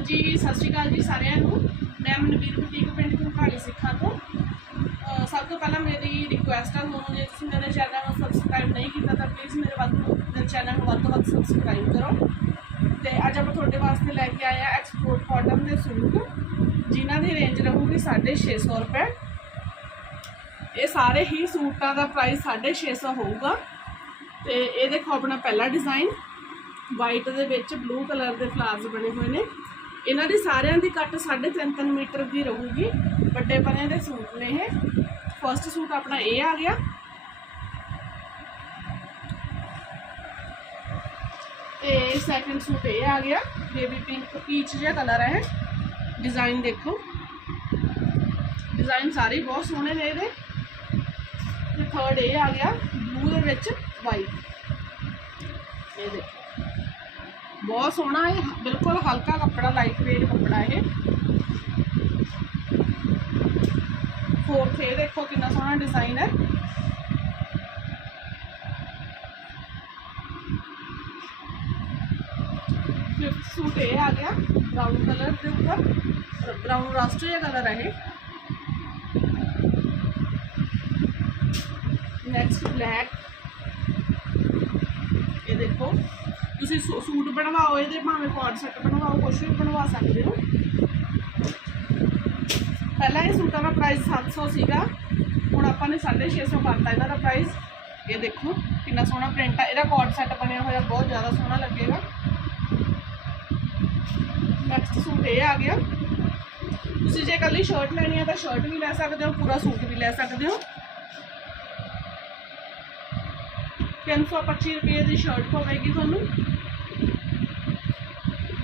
ਹਾਂਜੀ, ਸਤਿ ਸ਼੍ਰੀ ਅਕਾਲ ਜੀ ਸਾਰਿਆਂ ਨੂੰ। ਮੈਂ ਮਨਵੀਰ ਬੁਟੀਕ ਪਿੰਡ ਘੁੰਘਾੜੀ ਸਿੱਖਾਂ ਤੋਂ। ਸਭ ਤੋਂ ਪਹਿਲਾਂ ਮੇਰੀ ਰਿਕੁਐਸਟ ਹੈ ਤੁਹਾਨੂੰ ਜੇ ਤੁਸੀਂ ਮੇਰੇ ਚੈਨਲ ਨੂੰ ਸਬਸਕ੍ਰਾਈਬ ਨਹੀਂ ਕੀਤਾ, ਤਾਂ ਪਲੀਜ਼ ਮੇਰੇ ਵੱਲ ਮੇਰੇ ਚੈਨਲ ਨੂੰ ਵੱਧ ਤੋਂ ਵੱਧ ਸਬਸਕ੍ਰਾਈਬ ਕਰੋ। ਤੇ ਅੱਜ ਆਪਾਂ ਤੁਹਾਡੇ ਵਾਸਤੇ ਲੈ ਕੇ ਆਏ ਆ ਐਕਸਪੋਰਟ ਕਾਟਨ ਦੇ ਸੂਟ, ਜਿਨ੍ਹਾਂ ਦੀ ਰੇਂਜ ਰਹੂਗੀ 650 ਰੁਪਏ। ਇਹ ਸਾਰੇ ਹੀ ਸੂਟਾਂ ਦਾ ਪ੍ਰਾਈਸ 650 ਹੋਊਗਾ। ਤੇ ਇਹ ਦੇਖੋ ਆਪਣਾ ਪਹਿਲਾ ਡਿਜ਼ਾਈਨ ਵਾਈਟ ਦੇ ਵਿੱਚ ਬਲੂ ਕਲਰ ਦੇ ਫਲਾਵਰਸ ਬਣੇ ਹੋਏ ਨੇ। ਇਹਨਾਂ ਦੀ ਸਾਰਿਆਂ ਦੀ ਕੱਟ 3.5 ਮੀਟਰ ਦੀ ਰਹੂਗੀ। ਵੱਡੇ ਬਣੇ ਦੇ ਸੂਟ ਨੇ ਇਹ। ਫਰਸਟ ਸੂਟ ਆਪਣਾ ਇਹ ਆ ਗਿਆ। ਤੇ ਸੈਕੰਡ ਸੂਟ ਇਹ ਆ ਗਿਆ। ਬੇਬੀ ਪਿੰਕ ਪੀਚ ਜਿਹਾ ਕਲਰ ਹੈ ਡਿਜ਼ਾਈਨ ਦੇਖੋ। ਡਿਜ਼ਾਈਨ ਸਾਰੇ ਬਹੁਤ ਸੋਹਣੇ ਨੇ ਇਹਦੇ। ਤੇ ਥਰਡ ਇਹ ਆ ਗਿਆ ਬਲੂ ਦੇ ਵਿੱਚ ਵਾਈਟ ਇਹ ਦੇਖੋ ਬਹੁਤ ਸੋਹਣਾ ਹੈ ਬਿਲਕੁਲ ਹਲਕਾ ਕੱਪੜਾ ਲਾਈਟ ਵੇਟ ਕੱਪੜਾ ਇਹ ਫੋਰਥ ਇਹ ਦੇਖੋ ਕਿੰਨਾ ਸੋਹਣਾ ਡਿਜ਼ਾਈਨ ਹੈ ਫਿਫਥ ਸੂਟ ਇਹ ਆ ਗਿਆ ਬ੍ਰਾਊਨ ਕਲਰ ਦੇ ਉੱਪਰ ਬ੍ਰਾਊਨ ਰਸਟ ਜਿਹਾ ਕਲਰ ਹੈ ਇਹ ਨੈਕਸਟ ਬਲੈਕ ਇਹ ਦੇਖੋ ਤੁਸੀਂ ਸੂ- ਸੂਟ ਬਣਵਾਓ, ਇਹਦੇ ਭਾਵੇਂ ਕੋਟ ਸੈੱਟ ਬਣਵਾਓ, ਕੁਛ ਵੀ ਬਣਵਾ ਸਕਦੇ ਹੋ। ਪਹਿਲਾਂ ਇਹ ਸੂਟਾਂ ਦਾ ਪ੍ਰਾਈਸ 700 ਸੀਗਾ। ਹੁਣ ਆਪਾਂ ਨੇ 650 ਕਰਤਾ ਇਹਨਾਂ ਦਾ ਪ੍ਰਾਈਸ ਇਹ ਦੇਖੋ, ਕਿੰਨਾ ਸੋਹਣਾ ਪ੍ਰਿੰਟ ਆ। ਇਹਦਾ ਕੋਟ ਸੈੱਟ ਬਣਿਆ ਹੋਇਆ, ਬਹੁਤ ਜ਼ਿਆਦਾ ਸੋਹਣਾ ਲੱਗੇਗਾ। ਨੈਕਸਟ ਸੂਟ ਇਹ ਆ ਗਿਆ। ਤੁਸੀਂ ਜੇ ਇਕੱਲੀ ਸ਼ਰਟ ਲੈਣੀ ਹੈ ਤਾਂ ਸ਼ਰਟ ਵੀ ਲੈ ਸਕਦੇ ਹੋ, ਪੂਰਾ ਸੂਟ ਵੀ ਲੈ ਸਕਦੇ ਹੋ। 325 ਰੁਪਏ ਦੀ ਸ਼ਰਟ ਪਵੇਗੀ ਤੁਹਾਨੂੰ।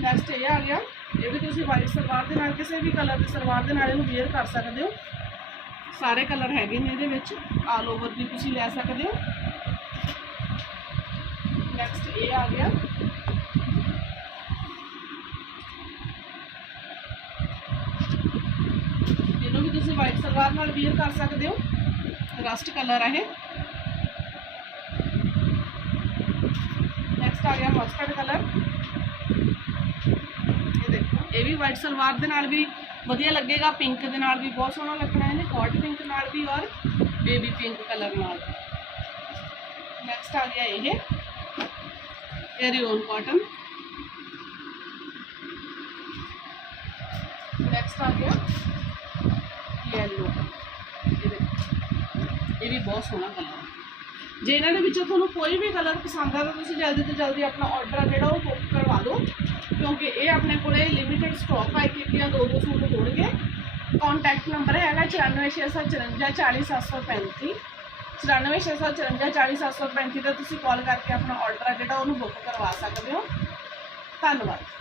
ਨੈਕਸਟ ਇਹ ਆ ਗਿਆ। ਇਹ ਵੀ ਤੁਸੀਂ ਵਾਈਟ ਸਲਵਾਰ ਦੇ ਨਾਲ, ਕਿਸੇ ਵੀ ਕਲਰ ਦੀ ਸਲਵਾਰ ਦੇ ਨਾਲ ਇਹਨੂੰ ਵੇਅਰ ਕਰ ਸਕਦੇ ਹੋ। ਸਾਰੇ ਕਲਰ ਹੈਗੇ ਨੇ ਇਹਦੇ ਵਿੱਚ। ਆਲ ਓਵਰ ਵੀ ਤੁਸੀਂ ਲੈ ਸਕਦੇ ਹੋ। ਨੈਕਸਟ ਇਹ ਆ ਗਿਆ। ਇਹਨੂੰ ਵੀ ਤੁਸੀਂ ਵਾਈਟ ਸਲਵਾਰ ਨਾਲ ਵੇਅਰ ਕਰ ਸਕਦੇ ਹੋ। ਰਸਟ ਕਲਰ ਹੈ ਇਹ ਨੈਕਸਟ ਆ ਗਿਆ ਮਸਟਰਡ ਕਲਰ ਇਹ ਦੇਖੋ, ਇਹ ਵੀ ਵਾਈਟ ਸਲਵਾਰ ਦੇ ਨਾਲ ਵੀ ਵਧੀਆ ਲੱਗੇਗਾ ਪਿੰਕ ਦੇ ਨਾਲ ਵੀ ਬਹੁਤ ਸੋਹਣਾ ਲੱਗਣਾ ਇਹਨੇ ਹੌਟ ਪਿੰਕ ਨਾਲ ਵੀ ਔਰ ਬੇਬੀ ਪਿੰਕ ਕਲਰ ਨਾਲ। ਨੈਕਸਟ ਆ ਗਿਆ ਇਹ। ਐਰੀਓਨ ਕਾਟਨ ਨੈਕਸਟ ਆ ਗਿਆ ਯੈਲੋ ਇਹ ਦੇਖੋ, ਇਹ ਵੀ ਬਹੁਤ ਸੋਹਣਾ ਕਲਰ ਹੈ ਜੇ ਇਹਨਾਂ ਦੇ ਵਿੱਚੋਂ ਤੁਹਾਨੂੰ ਕੋਈ ਵੀ ਕਲਰ ਪਸੰਦ ਆ ਤਾਂ ਤੁਸੀਂ ਜਲਦੀ ਤੋਂ ਜਲਦੀ ਆਪਣਾ ਆਰਡਰ ਆ ਜਿਹੜਾ ਉਹ ਬੁੱਕ ਕਰਵਾ ਦਿਓ। ਕਿਉਂਕਿ ਇਹ ਆਪਣੇ ਕੋਲੇ ਲਿਮਿਟਿਡ ਸਟਾਕ ਹੈ ਇੱਕ ਇੱਕ ਦੋ ਦੋ ਸੂਟ ਹੋਣਗੇ। ਕੰਟੈਕਟ ਨੰਬਰ ਹੈਗਾ 9465540735 9465540735 ਤੇ ਤੁਸੀਂ ਕਾਲ ਕਰਕੇ ਆਪਣਾ ਆਰਡਰ ਆ ਜਿਹੜਾ ਉਹਨੂੰ ਬੁੱਕ ਕਰਵਾ ਸਕਦੇ ਹੋ। ਧੰਨਵਾਦ।